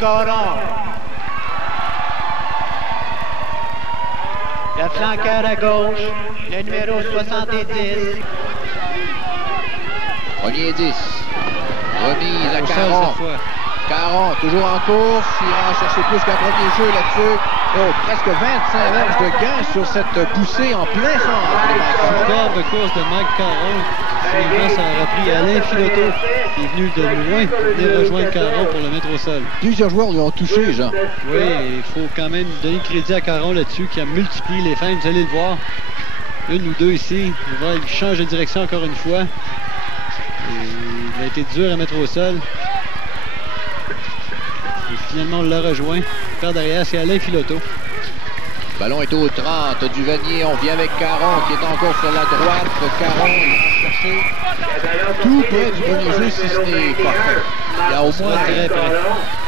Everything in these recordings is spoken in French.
Caron. Le flanqueur à gauche, le numéro 70. Premier 10. Remise à Caron. Caron, toujours en course. Il ira chercher plus qu'un premier jeu là-dessus. Oh, presque 25 verges de gain sur cette poussée en plein centre. Superbe course de Mike Caron. Finalement, ça a repris Alain Filoto, qui est venu de loin pour venir rejoindre Caron pour le mettre au sol. Plusieurs joueurs lui ont touché, Jean. Oui, il faut quand même donner crédit à Caron là-dessus, qui a multiplié les feintes. Vous allez le voir. Une ou deux ici. Il change de direction encore une fois. Et il a été dur à mettre au sol. Et finalement, on l'a rejoint. Par derrière, c'est Alain Filoto. Le ballon est au 30 du Vanier. On vient avec Caron qui est encore sur la droite. Caron il va chercher tout près du premier jeu si ce n'est pas fait. Il y a au moins très près.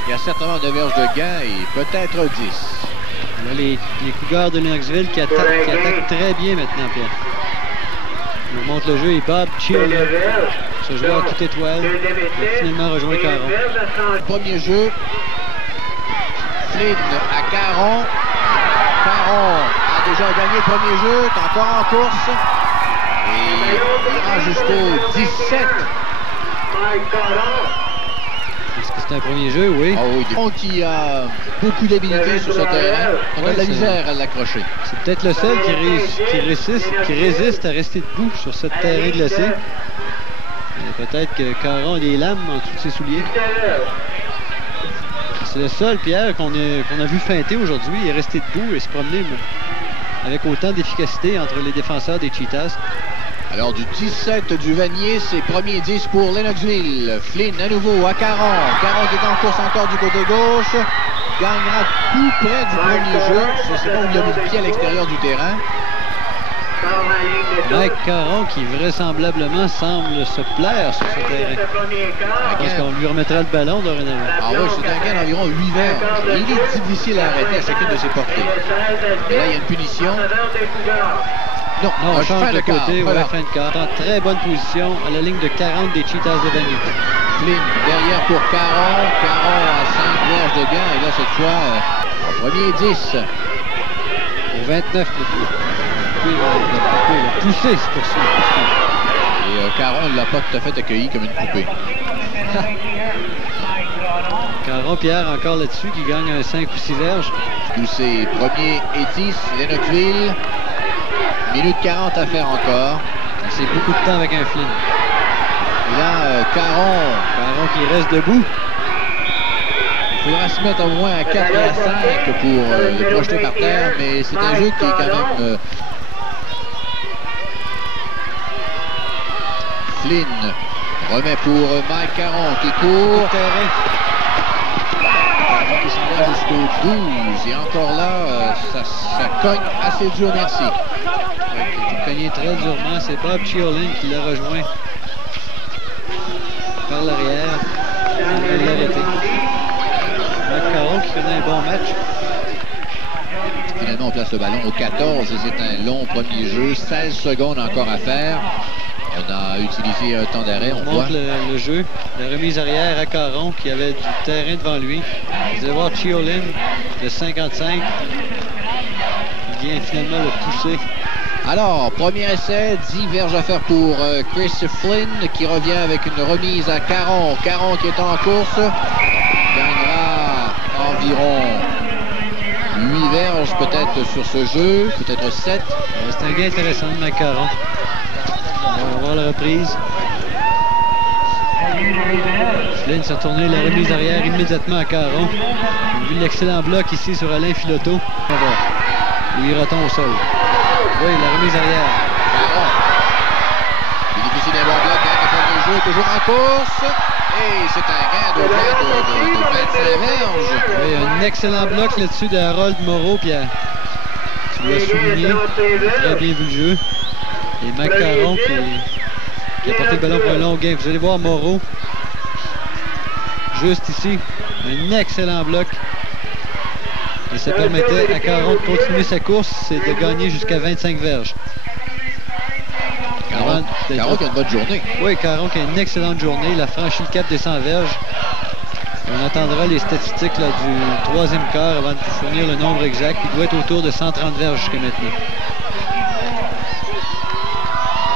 Il y a certainement 9 verges de gain et peut-être 10. Là, les Cougars de Lennoxville qui attaquent très bien maintenant, Pierre. Il nous montre le jeu et Bob Chiolin, ce joueur tout étoile, qui a finalement rejoint Caron. Premier jeu. Flynn à Caron. Caron a déjà gagné le premier jeu, est encore en course. Et il ira jusqu'au 17. Est-ce que c'est un premier jeu? Oui. Ah oui, qui a beaucoup d'habilité sur ce terrain. On a de la misère à l'accrocher. C'est peut-être le seul qui résiste à rester debout sur ce terrain glacé. Peut-être que Caron a des lames en dessous de ses souliers. C'est le seul, Pierre, qu'on a vu feinter aujourd'hui. Il est resté debout et se promener avec autant d'efficacité entre les défenseurs des Cheetahs. Alors, du 17 du Vanier, c'est premier 10 pour Lennoxville. Flynn à nouveau à Caron. Caron qui est en course encore du côté gauche. Gagnera tout près du premier jeu. Je ne sais pas où il a mis le pied à l'extérieur du terrain. Mike Caron qui vraisemblablement semble se plaire sur ce terrain. Parce qu'on lui remettra le ballon dorénavant. Ah oui, c'est un gain d'environ 8 verges. Il est difficile à arrêter à chacune de ses portées. Et là, il y a une punition. Non, on change de côté, voilà. Fin de quart. En très bonne position à la ligne de 40 des Cheetahs de Vanier. Flynn derrière pour Caron. Caron à 5 verges de gain. Et là, cette fois, premier 10. Au 29 maintenant. La poussée se poursuit. Et Caron ne l'a pas tout à fait accueilli comme une poupée. Caron, Pierre, encore là-dessus, qui gagne un 5 ou 6 verges. Poussé premier et 10, Lennoxville. Minute 40 à faire encore. C'est beaucoup de temps avec un Flynn. Et là, Caron qui reste debout. Il faudra se mettre au moins à 4 et à 5 pour le projeter par terre, mais c'est un jeu qui est quand même... Flynn remet pour Mike Caron qui court. Qui s'en va jusqu'au 12. Et encore là, ça cogne assez dur, merci. Qui a cogné très durement. C'est Bob Chiolin qui l'a rejoint par l'arrière. Il va l'arrêter. Mike Caron qui connaît un bon match. Finalement, on place le ballon au 14 et c'est un long premier jeu. 16 secondes encore à faire. On a utilisé un temps d'arrêt, on voit. Le jeu, la remise arrière à Caron qui avait du terrain devant lui. Vous allez voir Chiolin, de 55, qui vient finalement le pousser. Alors, premier essai, 10 verges à faire pour Chris Flynn qui revient avec une remise à Caron. Caron qui est en course, gagnera environ 8 verges peut-être sur ce jeu, peut-être 7. C'est un gain intéressant de Macaron. On va voir la reprise. Flynn s'est retourné la remise arrière immédiatement à Caron. On a vu l'excellent bloc ici sur Alain Filoto. Lui retombe au sol. Oui, la remise arrière. Caron. Il bénéficie d'un bon bloc, gagne le premier jeu, toujours en course. Et c'est un gain de 25 verges. Oui, un excellent bloc là-dessus de Harold Moreau, Pierre. Tu l'as souligné. Très bien vu le jeu. Et Macaron qui a porté le ballon pour un long gain. Vous allez voir Moreau. Juste ici. Un excellent bloc. Et ça permettait à Caron de continuer sa course, c'est de gagner jusqu'à 25 verges. Caron qui a une bonne journée. Oui, Caron qui a une excellente journée. Il a franchi le cap des 100 verges. On attendra les statistiques là, du troisième quart avant de vous fournir le nombre exact. Il doit être autour de 130 verges jusqu'à maintenant.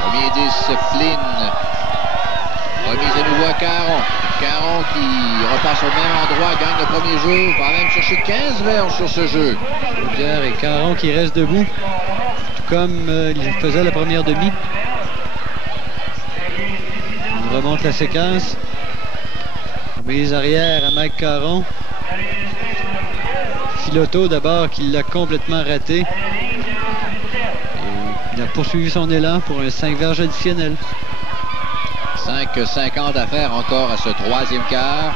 Premier 10, Flynn. Remise à nouveau à Caron. Caron qui repasse au même endroit, gagne le premier jeu, va même chercher 15 verges sur ce jeu. Pierre et Caron qui reste debout, tout comme il faisait la première demi. On remonte la séquence. Mise arrière à Mike Caron. Filoto d'abord qui l'a complètement raté. Et il a poursuivi son élan pour un 5 verges additionnel. 5,50 à faire encore à ce troisième quart.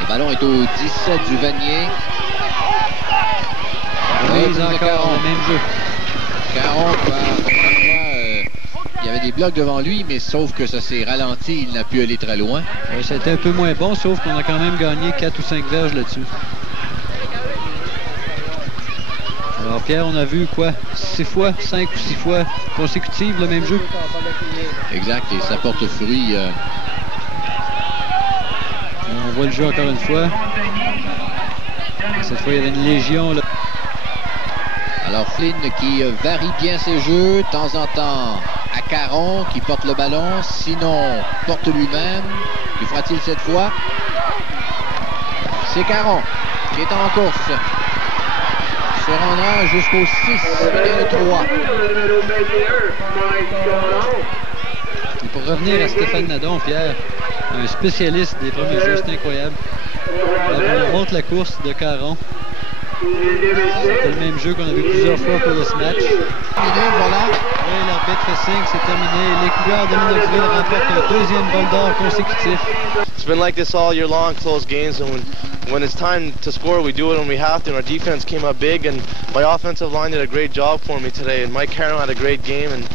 Le ballon est au 17 du Vanier. Mise encore le même jeu. Caron, il y avait des blocs devant lui, mais sauf que ça s'est ralenti, il n'a pu aller très loin. Oui, c'était un peu moins bon, sauf qu'on a quand même gagné 4 ou 5 verges là-dessus. Alors Pierre, on a vu quoi? 6 fois, 5 ou 6 fois consécutives le même jeu? Exact, et ça porte fruit. On voit le jeu encore une fois. Cette fois, il y avait une légion là. Alors Flynn qui varie bien ses jeux, de temps en temps à Caron qui porte le ballon, sinon porte lui-même. Le fera-t-il cette fois? C'est Caron qui est en course. Se rendra jusqu'au 6-3. Et pour revenir à Stéphane Nadon, Pierre, un spécialiste des premiers jeux, c'est incroyable. Alors, on montre la course de Caron. C'est le même jeu qu'on a vu plusieurs fois pour ce match. Voilà. Oui, l'arbitre fait signe, c'est terminé. Les Cougars de Lennoxville remportent un deuxième bol d'or consécutif. It's been like this all year long, close games, and when it's time to score, we do it when we have to, and our defense came up big, and my offensive line did a great job for me today, and Mike Caron had a great game, and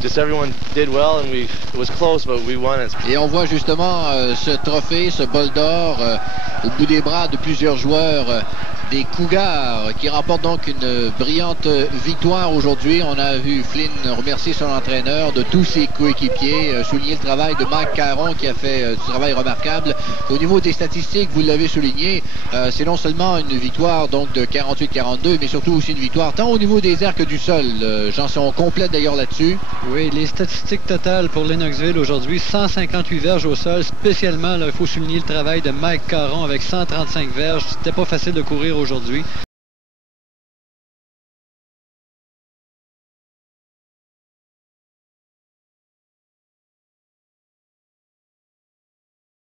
just everyone did well, and it was close, but we won it. Et on voit justement ce trophée, ce bol d'or au bout des bras de plusieurs joueurs des Cougars qui remportent donc une brillante victoire aujourd'hui. On a vu Flynn remercier son entraîneur, de tous ses coéquipiers, souligner le travail de Mike Caron qui a fait du travail remarquable. Au niveau des statistiques, vous l'avez souligné, c'est non seulement une victoire donc de 48-42, mais surtout aussi une victoire tant au niveau des airs que du sol. J'en suis complète d'ailleurs là-dessus. Oui, les statistiques totales pour Lennoxville aujourd'hui, 158 verges au sol. Spécialement, il faut souligner le travail de Mike Caron avec 135 verges. C'était pas facile de courir aujourd'hui.